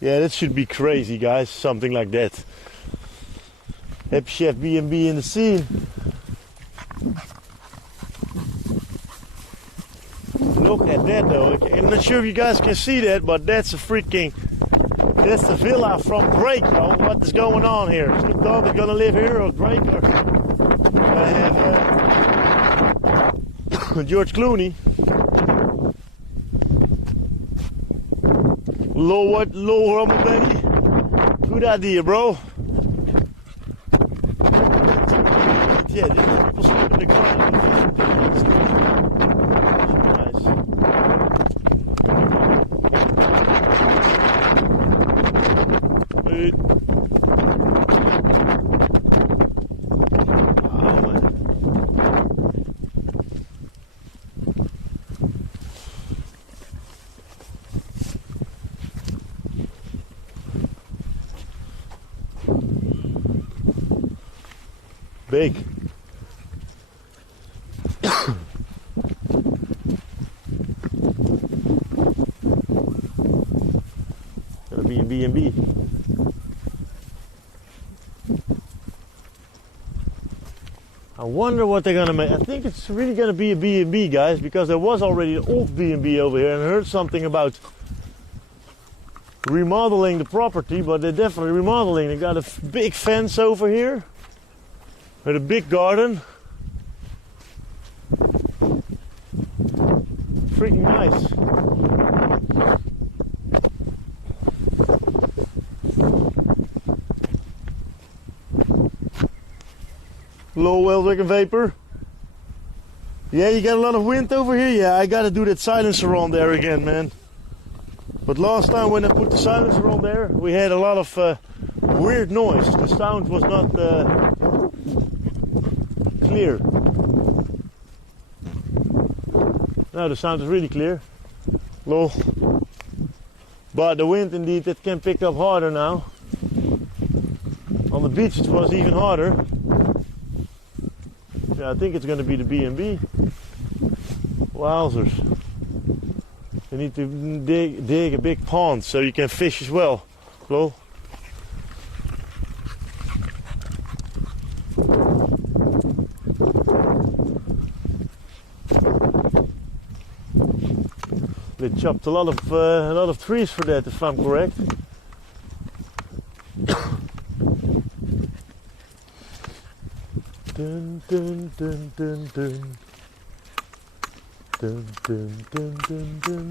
Yeah, that should be crazy, guys. Something like that. Happy Chef B&B in the scene. Look at that though. I'm not sure if you guys can see that, but that's that's the villa from Drake, bro. What is going on here? Snoop Dogg is gonna live here, or Drake, or gonna have George Clooney. Low rumble Betty. Good idea, bro. Yeah, there's people sleep in the car. Nice. Wait. Oh, man. Big. Gonna be a B&B. I wonder what they're gonna make. I think it's really gonna be a B&B, guys, because there was already an old B&B over here, and I heard something about remodeling the property, but they're definitely remodeling. They got a big fence over here with a big garden. Freaking nice. Low Weldwick and vapor. Yeah, you got a lot of wind over here. Yeah, I gotta do that silencer on there again, man. But last time when I put the silencer on there, we had a lot of weird noise. The sound was not clear. Now the sound is really clear. Low. But the wind indeed, it can pick up harder now. On the beach it was even harder. Yeah, I think it's going to be the B&B. Wowzers. You need to dig a big pond so you can fish as well. Flo? They chopped a lot of trees for that, if I'm correct. Dun dun dun dun dun. Dun dun dun dun dun.